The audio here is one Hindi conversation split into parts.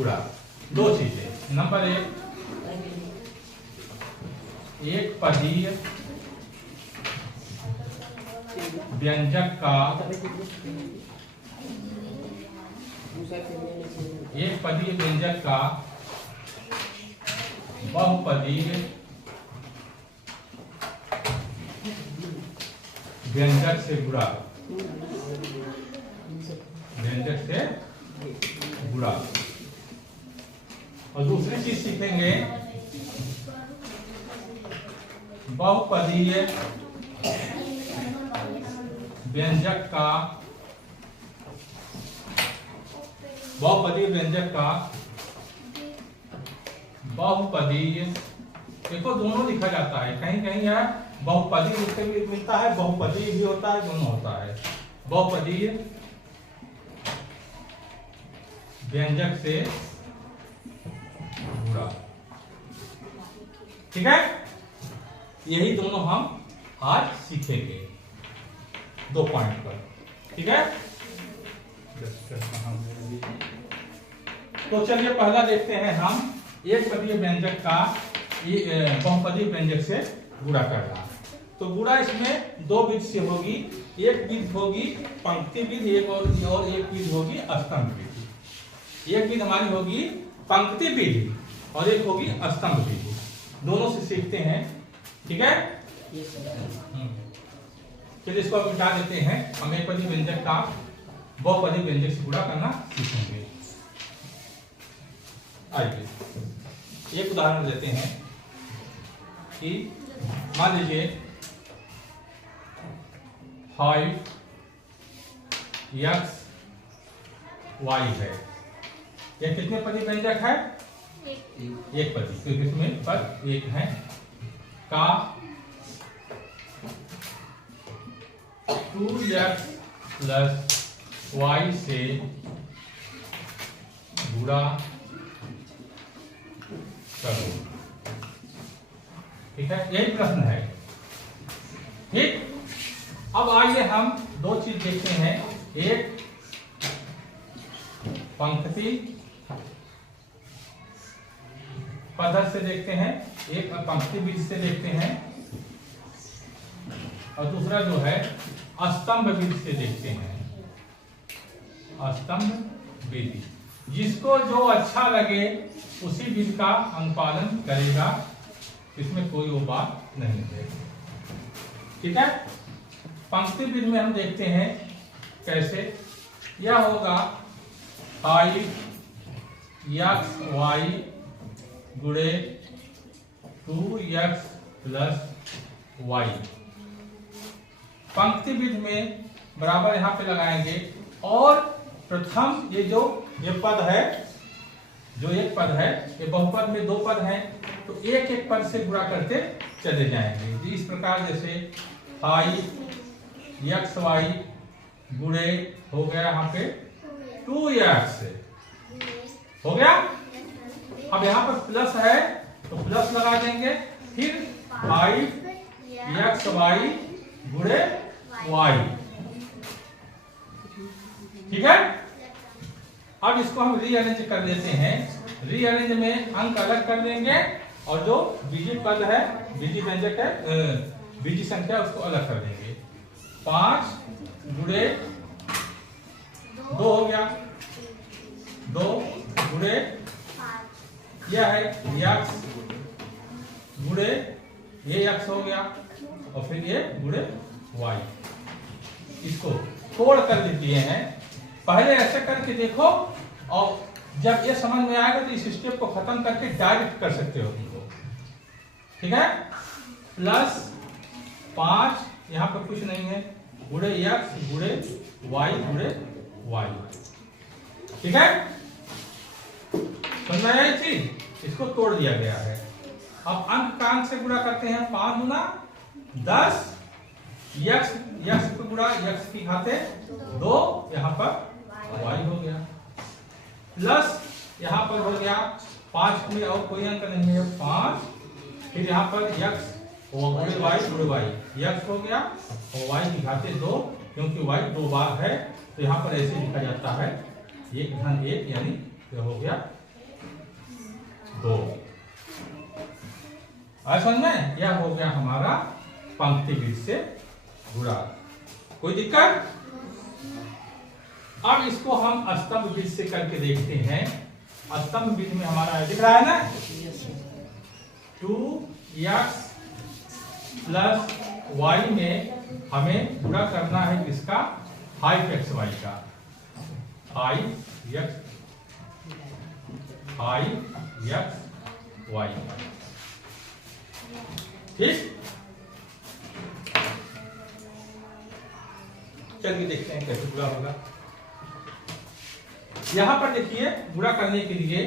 गुणा। दो चीजें, नंबर एक पदीय व्यंजक का बहुपदीय व्यंजक से गुणा। और दूसरी चीज सीखेंगे, बहुपदीय व्यंजक का बहुपदीय, देखो दोनों लिखा जाता है, कहीं कहीं है बहुपदीय रूप से भी मिलता है, बहुपदीय भी होता है, दोनों होता है। बहुपदीय व्यंजक से गुणा, ठीक है। यही दोनों हम आज सीखेंगे 2 पॉइंट पर, ठीक है। तो चलिए पहला देखते हैं हम, एक पदीय व्यंजक का बहुपदीय व्यंजक से गुणा करना। तो गुणा इसमें 2 विधि से होगी, एक विधि होगी पंक्ति विधि, और एक विधि होगी स्तंभ विधि। एक विधि हमारी होगी पंक्ति विधि और एक होगी स्तंभ विधि, दोनों से सीखते हैं, ठीक है। फिर इसको अब मिटा देते हैं, हम एक पदीय व्यंजक का बहुपदीय व्यंजक से गुणा करना सीखेंगे। आइए एक उदाहरण देते हैं कि मान लीजिए 5x y है, यह कितने पदीय व्यंजक है? एक पदीय, क्योंकि इसमें पद एक है। का 2x प्लस y से गुणा करो, ठीक है, यही प्रश्न है, ठीक। अब आइए हम 2 चीज देखते हैं, एक पंक्ति पद्धति से देखते हैं, एक पंक्ति विधि से देखते हैं, और दूसरा जो है स्तंभ विधि से देखते हैं। स्तंभ विधि, जिसको जो अच्छा लगे उसी विधि का अनुपालन करेगा, इसमें कोई वो बात नहीं है, ठीक है। पंक्ति विधि में हम देखते हैं कैसे, यह होगा 5xy गुणे 2x प्लस y। पंक्ति विधि में बराबर यहां पे लगाएंगे, और प्रथम ये पद है, जो एक पद है, ये बहुपद में 2 पद हैं, तो एक एक पद से गुणा करते चले जाएंगे। इस प्रकार जैसे 5xy गुणे हो गया यहाँ पे 2x हो गया। अब यहाँ पर प्लस है तो प्लस लगा देंगे, फिर 5xy गुणे y, ठीक है। अब इसको हम रीअरेंज कर देते हैं, रीअरेंज में अंक अलग कर देंगे, और जो बीजी पद है, बीजी व्यंजक है, बीजी संख्या उसको अलग कर देंगे। 5 गुणे 2 हो गया, 2 गुणे यह है x गुणे ये x हो गया, और फिर ये गुणे y। इसको तोड़ कर दिए हैं, पहले ऐसे करके देखो, और जब ये समझ में आएगा तो इस स्टेप को खत्म करके डायरेक्ट कर सकते हो तुमको, ठीक है। प्लस 5 यहाँ पर कुछ नहीं है, गुणे x गुणे y गुणे y, ठीक है। समझ में आया चीज, इसको तोड़ दिया गया है। अब अंक का अंक से गुणा करते हैं, 5 गुना 10, x को गुणा x की खाते 2, यहाँ पर y हो गया, प्लस यहाँ पर हो गया 5 में और कोई अंक नहीं है, 5, फिर यहाँ पर x गुणे y x हो गया, और y की घाते 2, क्योंकि y 2 बार है, तो यहाँ पर ऐसे लिखा जाता है 1 धन 1, यानी यह हो गया 2। समझ में? यह हो गया हमारा पंक्ति विधि से गुणा। कोई दिक्कत? अब इसको हम स्तंभ विधि से करके देखते हैं। स्तंभ विधि में हमारा दिख रहा है ना, 2x प्लस y में हमें गुणा करना है किसका? 5xy का। 5xy ठीक। चलिए देखते हैं कैसे गुणा होगा। यहां पर देखिए, गुणा करने के लिए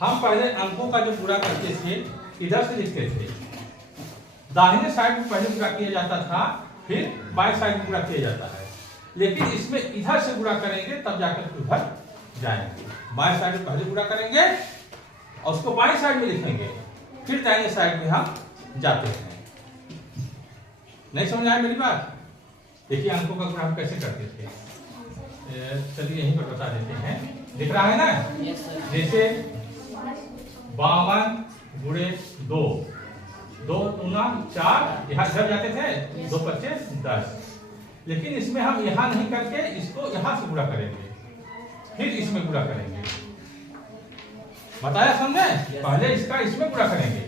हम पहले अंकों का जो गुणा करते थे इधर से लिखते थे। दाहिने साइड में पहले गुणा किया जाता था, फिर बाएं साइड में गुणा किया जाता है। लेकिन इसमें इधर से गुणा करेंगे तब जाकर उधर जाएंगे। बाएं साइड में पहले गुणा करेंगे और उसको बाएं साइड में लिखेंगे, फिर दाहिने साइड में हम जाते हैं। नहीं समझ आया मेरी बात? देखिए अंकों का गुणा हम कैसे करते थे। चलिए यहीं पर बता देते हैं। दिख रहा है ना? जैसे 52 गुणे 2, 2 दूना 4, यहाँ घर जाते थे, 2 25 10। लेकिन इसमें हम यहाँ नहीं करके इसको यहाँ से गुणा करेंगे, फिर इसमें गुणा करेंगे। बताया समझे? पहले इसका इसमें गुणा करेंगे,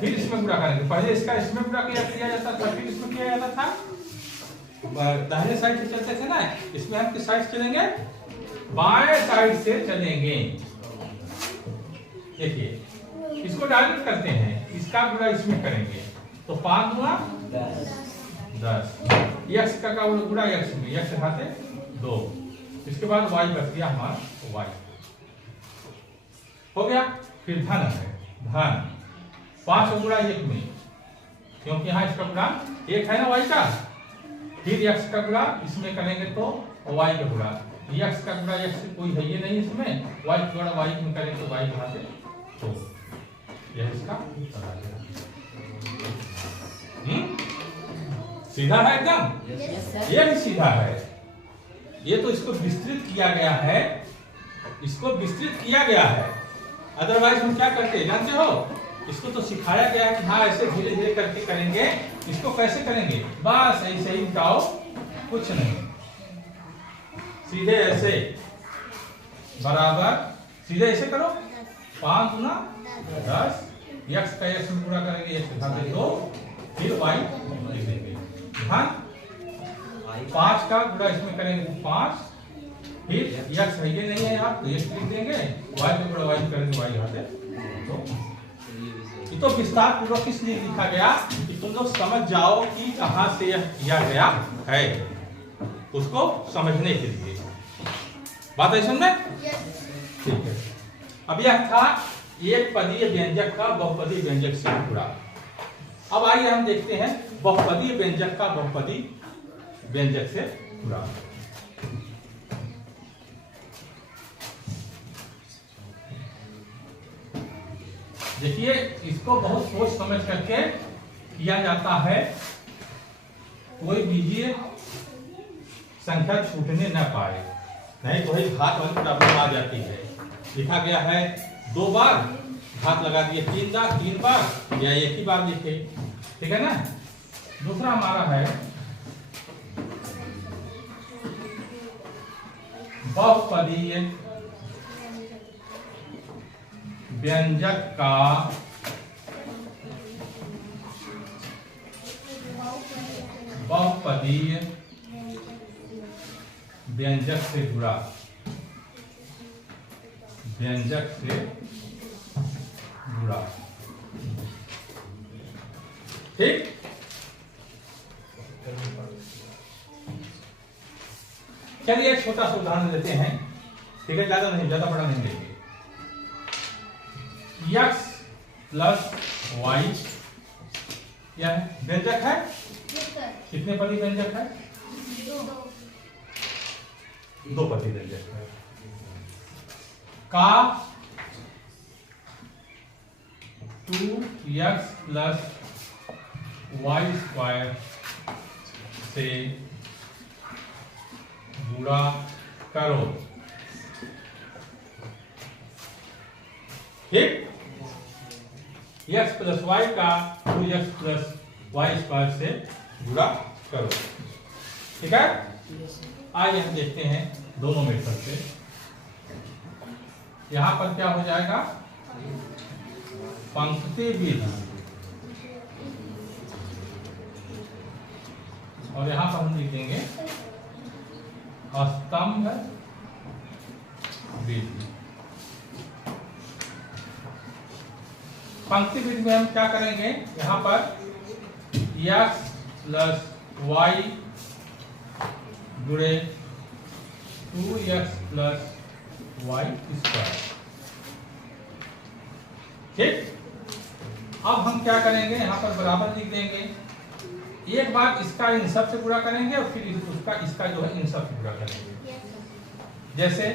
फिर इसमें गुणा करेंगे। पहले इसका इसमें गुणा किया जाता था, फिर इसमें किया जाता था। दाहिने साइड से चलते थे ना, इसमें हम किस साइड से चलेंगे? बाएं साइड से चलेंगे। देखिए इसको डायरेक्ट करते हैं, इसका गुणा इसमें करेंगे तो 5 गुणा 10। x का गुणा x में, x खाते 2। इसके बाद y बच गया हमारा y हो गया। फिर धन है, धन 5 गुणा 1 में, क्योंकि यहाँ इसका गुणा 1 है ना y का। फिर x का गुणा इसमें करेंगे तो y का गुणा, x का गुणा x से कोई है ये नहीं इसमें, y का गुणा y में करेंगे तो y कहाँ से? तो यह इसका उत्तर आ गया। सीधा है एकदम? ये भी सीधा है। ये तो इसको विस्तृत किया गया है, इसको विस्तृत किया गया है। अदरवाइज हम क्या करते हैं जानते हो? इसको तो सिखाया गया है कि हाँ ऐसे धीरे धीरे करके करेंगे। इसको कैसे करेंगे? बस ऐसे ही उठाओ, कुछ नहीं, सीधे ऐसे बराबर, सीधे ऐसे करो। 5 गुना 10, x का x में गुणा करेंगे, x भागे 2, फिर y लिख देंगे। धन 5 का गुणा इसमें करेंगे 5, फिर x है ये नहीं है यहाँ तो x लिख देंगे, y में गुणा y करेंगे, y यहाँ से। ये तो विस्तार पूर्वक इसलिए लिखा गया कि तुम लोग समझ जाओ कि कहां से यह किया गया है, उसको समझने के लिए। बात है समझ में? ठीक है। अब यह था एक पदीय व्यंजक का बहुपदीय व्यंजक से गुणा। अब आइए हम देखते हैं बहुपदीय व्यंजक का बहुपदीय व्यंजक से गुणा। देखिए इसको बहुत सोच समझ करके किया जाता है, कोई बीजीय संख्या छूटने न पाए, नहीं तो वही घात वाली प्रॉब्लम आ जाती है। लिखा गया है 2 बार, घात लगा दिए 3 बार या एक ही बार लिखे, ठीक है ना। दूसरा हमारा है बहुपदीय व्यंजक का बहुपदीय व्यंजक से गुणा, व्यंजक से गुणा, ठीक। चलिए एक छोटा सा उदाहरण लेते हैं, ठीक है, ज्यादा नहीं, ज्यादा बड़ा नहीं लेंगे। x प्लस y क्या है? व्यंजक है। कितने पदी व्यंजक है? 2 पदी व्यंजक है। का 2x प्लस y स्क्वायर से गुणा करो। ठीक, x प्लस वाई का 2x प्लस वाई स्क्वायर से गुणा करो। ठीक है, आइए हम देखते हैं दोनों मेथड से। यहां पर क्या हो जाएगा, पंक्ति विधि, और यहां पर हम लिखेंगे स्तंभ विधि। पंक्ति विधि में हम क्या करेंगे, यहां पर x प्लस वाई गुणे 2x प्लस वाई स्क्वायर। ठीक, अब हम क्या करेंगे, यहां पर बराबर लिख देंगे। एक बार इसका इन सब से गुणा करेंगे और फिर उसका इसका जो है इन सब से गुणा करेंगे। जैसे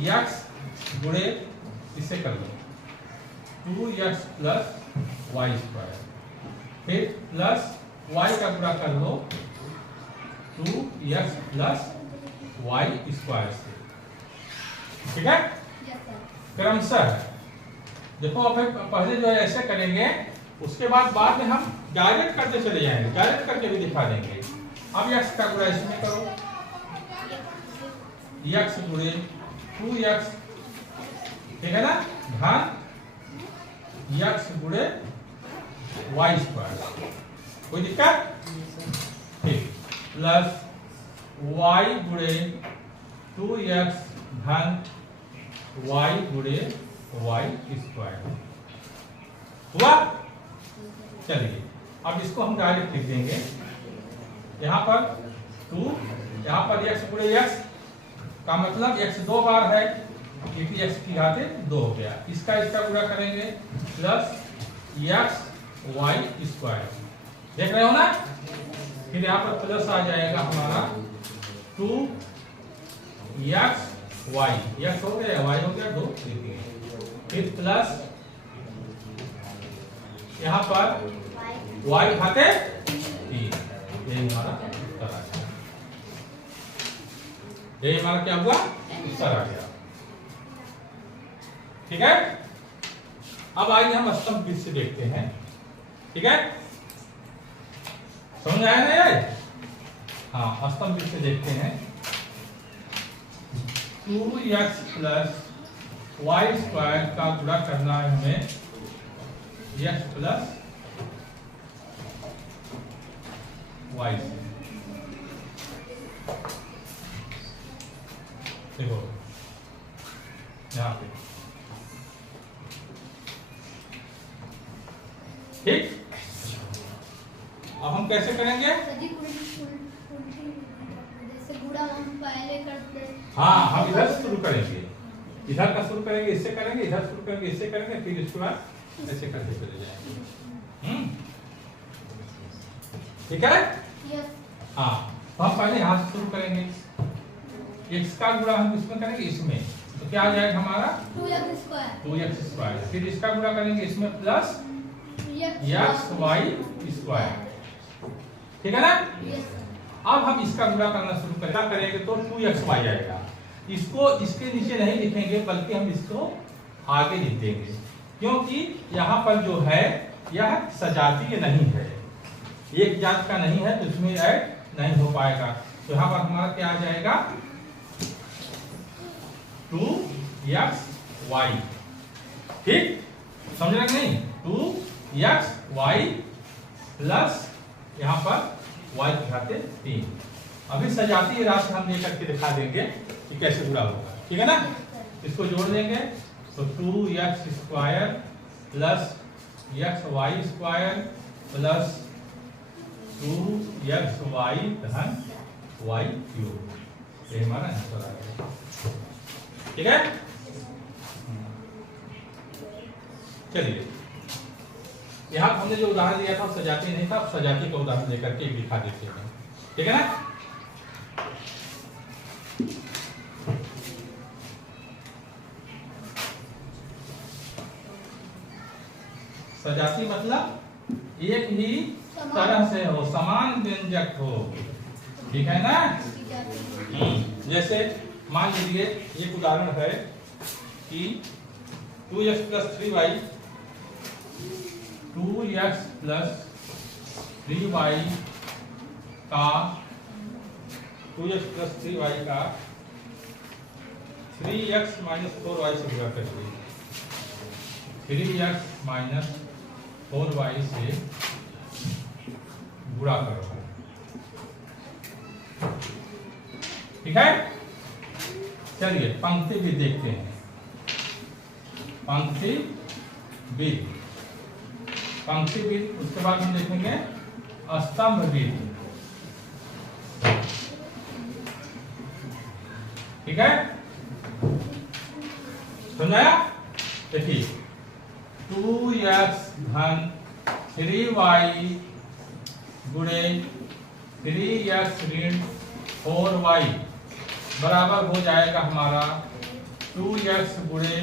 x गुणे इससे कर लो 2x प्लस वाई स्क्वायर, फिर प्लस y का गुणा कर लो 2x प्लस वाई स्क्वायर से। ठीक है, क्रमशः देखो। अब पहले जो है ऐसे करेंगे, उसके बाद में हम डायरेक्ट करते चले जाएंगे, डायरेक्ट करके भी दिखा देंगे। अब x का गुणा इसमें करो, x गुणे 2x, ठीक है ना, धन x गुणे वाई स्क्वायर। कोई दिक्कत? ठीक, प्लस y गुणे 2x धन y गुणे वाई स्क्वायर। हुआ? चलिए अब इसको हम डायरेक्ट लिख देंगे। यहाँ पर 2, यहाँ पर x गुणे x का मतलब x 2 बार है, क्योंकि x की घाते 2 हो गया। इसका गुणा करेंगे प्लस x वाई स्क्वायर। देख रहे हो ना, फिर यहाँ पर प्लस आ जाएगा हमारा 2x वाई, x हो गया, y हो गया 2, फिर प्लस यहाँ पर y घाते 3। यही हमारा उत्तर आ गया। यही हमारा क्या हुआ, उत्तर आ गया। ठीक है, अब आइए हम स्तंभ विधि से देखते हैं। ठीक है, समझ आया ना ये? हाँ, स्तंभ विधि से देखते हैं। 2x प्लस वाई स्क्वायर का गुणा करना है हमें x प्लस वाई से। देखो यहाँ पे, ठीक। अब हम कैसे करेंगे? हाँ, हम इधर से शुरू करेंगे, इधर का शुरू करेंगे, इससे करेंगे, इधर शुरू करेंगे, इससे करेंगे, फिर इसके बाद ऐसे करके चले जाएंगे। ठीक है? हाँ, तो हम पहले यहाँ से शुरू करेंगे। x का गुणा हम इसमें करेंगे, इसमें, तो क्या आ जाएगा हमारा 2x स्क्वायर। फिर इसका गुणा करेंगे इसमें प्लस x वाई स्क्वायर। ठीक है ना? अब हम इसका गुणा करना शुरू करेंगे तो 2xy आएगा। इसको इसके नीचे नहीं लिखेंगे, बल्कि हम इसको आगे लिख देंगे, क्योंकि यहाँ पर जो है यह सजातीय नहीं है, एक जात का नहीं है, तो इसमें ऐड नहीं हो पाएगा। तो यहाँ पर हमारा क्या आ जाएगा 2xy। ठीक, समझ रहे नहीं? 2xy प्लस यहाँ पर y की घाते 3। अभी सजातीय राशि हम लेकर के दिखा देंगे कि कैसे गुणा होगा। ठीक है ना? इसको जोड़ देंगे तो 2x square plus xy square plus 2xy धन y क्यूब। ये हमारा आंसर आ गया। ठीक है, चलिए यहाँ हमने जो उदाहरण दिया था सजाती नहीं था, सजाती का उदाहरण लेकर के दिखा देते हैं। ठीक है ना? सजाती मतलब एक ही तरह से हो, समान व्यंजक हो। ठीक है ना? जैसे मान लीजिए एक उदाहरण है कि 2x + 3y 2x + 3y का 2x + 3y का 3x - 4y से गुणा करिए। 3x - 4y से गुणा करो। ठीक है, चलिए पंक्ति भी देखते हैं। पंक्ति विधि, पंक्ति विधि, उसके बाद हम देखेंगे स्तंभ विधि। ठीक है, समझाया? देखिए 2x धन 3y गुणे 3x ऋण 4y बराबर हो जाएगा हमारा 2x गुणे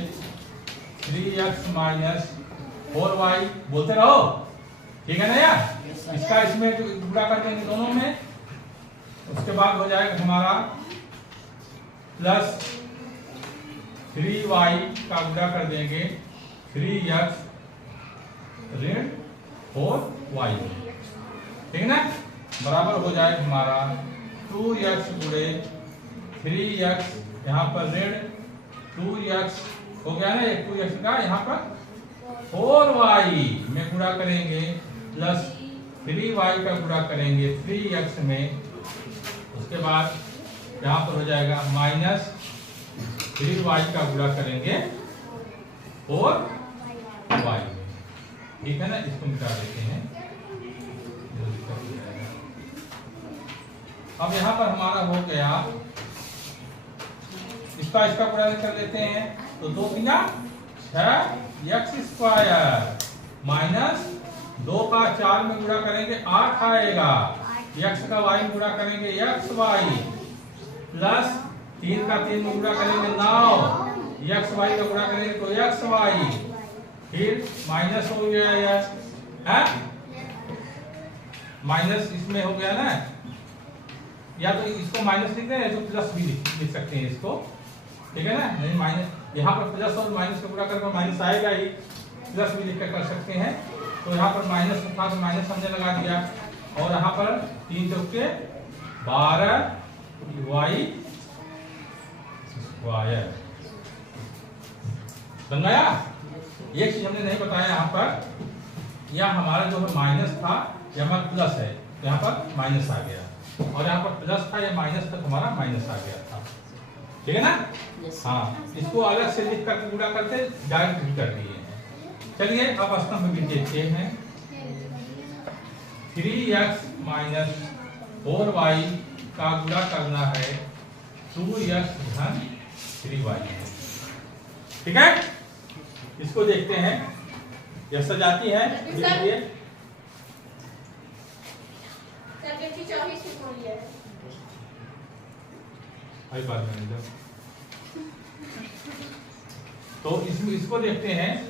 3x माइनस 4y। बोलते रहो, ठीक है ना यार? इसका इसमें गुणा कर देंगे दोनों में, उसके बाद हो जाएगा हमारा प्लस 3y का गुणा कर देंगे 3x ऋण 4y। ठीक है ना, बराबर हो जाएगा हमारा 2x गुणे 3x, यहाँ पर ऋण 2x हो गया ना, एक 2x का, यहाँ पर 4y में गुणा करेंगे प्लस 3y का गुणा करेंगे 3x में, उसके बाद यहाँ पर हो जाएगा माइनस 3y का गुणा करेंगे 4y में। ठीक है ना, इसको मिटा देते हैं। अब यहाँ पर हमारा हो गया, इसका गुणा कर लेते हैं, तो 2 × 6x² माइनस 2 का 4 में गुणा करेंगे 8 आएगा, x का y में गुणा करेंगे xy, प्लस 3 का 3 में गुणा करेंगे 9, xy का गुणा करेंगे तो xy, फिर माइनस हो गया है, माइनस इसमें हो गया ना, या तो इसको माइनस लिख दें, तो प्लस भी लिख सकते हैं इसको। ठीक है ना, नहीं माइनस, यहाँ पर प्लस और माइनस का गुणा करके माइनस आएगा ही, प्लस भी लिख कर सकते हैं। तो यहाँ पर माइनस था तो माइनस हमने लगा दिया, और यहाँ पर 3 चौके 12y²। समझाया? एक चीज हमने नहीं बताया यहाँ पर, यह हमारा जो है माइनस था, यहाँ पर प्लस है, तो यहाँ पर माइनस आ गया, और यहाँ पर प्लस था, या माइनस तक हमारा माइनस आ गया था। ठीक है ना? हाँ, इसको अलग से लिख कर गुणा करते डायरेक्ट भी कर दिए हैं। चलिए अब स्तंभ भी देखते हैं। 3x - 4y का गुणा करना है 2x धन 3y। ठीक है, इसको देखते हैं, यह सजाती है। तो इसको देखते हैं,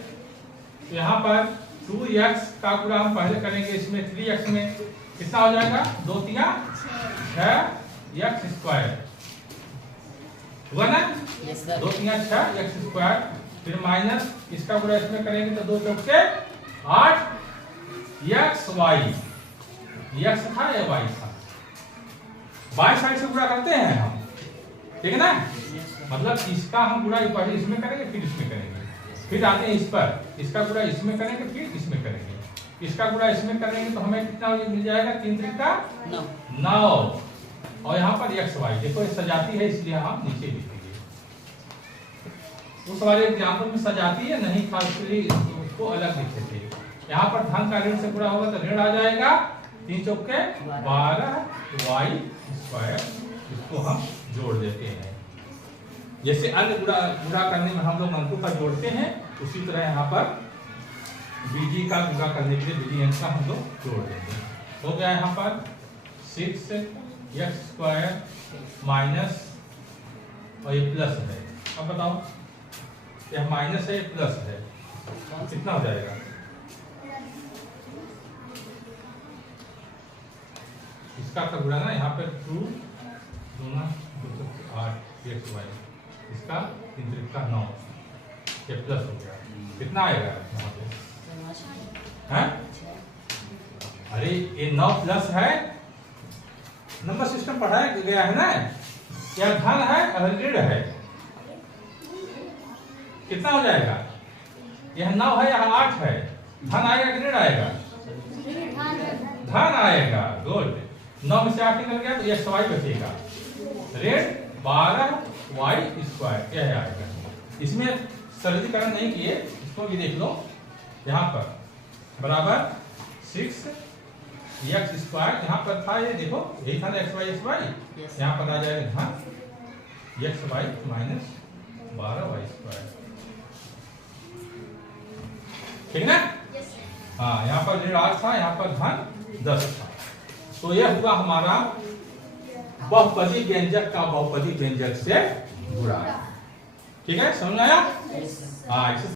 तो यहाँ पर 2x का गुणा हम पहले करेंगे इसमें 3x में, कितना हो जाएगा 2 × 6x², हुआ ना? 2 × 6x², फिर माइनस इसका गुणा इसमें करेंगे तो 2 चौके 8xy, x था या y था, बाई साइड से गुणा करते हैं हम। ठीक है ना, मतलब इसका हम गुणा पहले इसमें करेंगे, फिर इसमें करेंगे, फिर आते हैं इस पर, इसका गुणा इसमें करेंगे, फिर इसमें करेंगे, इसका गुणा इसमें करेंगे, तो हमें कितना मिल जाएगा 3 × 9, और यहाँ पर xy देखो सजाती है, इसलिए हम नीचे लिखेंगे। उस वाले एग्जाम्पल में सजाती है नहीं था, इसलिए उसको अलग लिखते थे। यहाँ पर धन का ऋण से गुणा होगा तो ऋण आ जाएगा, 3 चौके 12y², इसको हम जोड़ देते हैं। जैसे अन्य गुणा करने में हम लोग अंकों का जोड़ते हैं, उसी तरह यहाँ पर बीजी का गुणा करने के लिए बीजी अंक का हम लोग जोड़ देंगे। हो गया यहाँ पर 6x² माइनस, और ये प्लस है। अब बताओ, यह माइनस है, प्लस है, कितना हो जाएगा? इसका गुणा ना यहाँ पे 2 दूना 8 एक्स वाई, इसका 3 त्रिक का 9, ये प्लस हो गया, कितना आएगा यहाँ पे? हैं? अरे ये 9 प्लस है, नंबर सिस्टम पढ़ाया गया है ना, यह धन है और ऋण है, कितना हो जाएगा? यह 9 है, यह 8 है, धन आएगा कि ऋण आएगा? धन आएगा। गुड, 9 में से 8 निकल गया तो यह वाई बचेगा, ऋण 12y², यह आएगा। इसमें सरलीकरण नहीं किए, इसको भी देख लो, यहाँ पर बराबर 6x², यहाँ पर था, ये देखो यही था ना xy, यहाँ पर आ जाएगा धन xy माइनस 12y², ठीक ना? हाँ, यहाँ पर ऋण 8 था, यहाँ पर धन 10 था, तो यह हुआ हमारा बहुपदी व्यंजक का बहुपदी व्यंजक से गुणा। ठीक है, समझ आया? हाँ।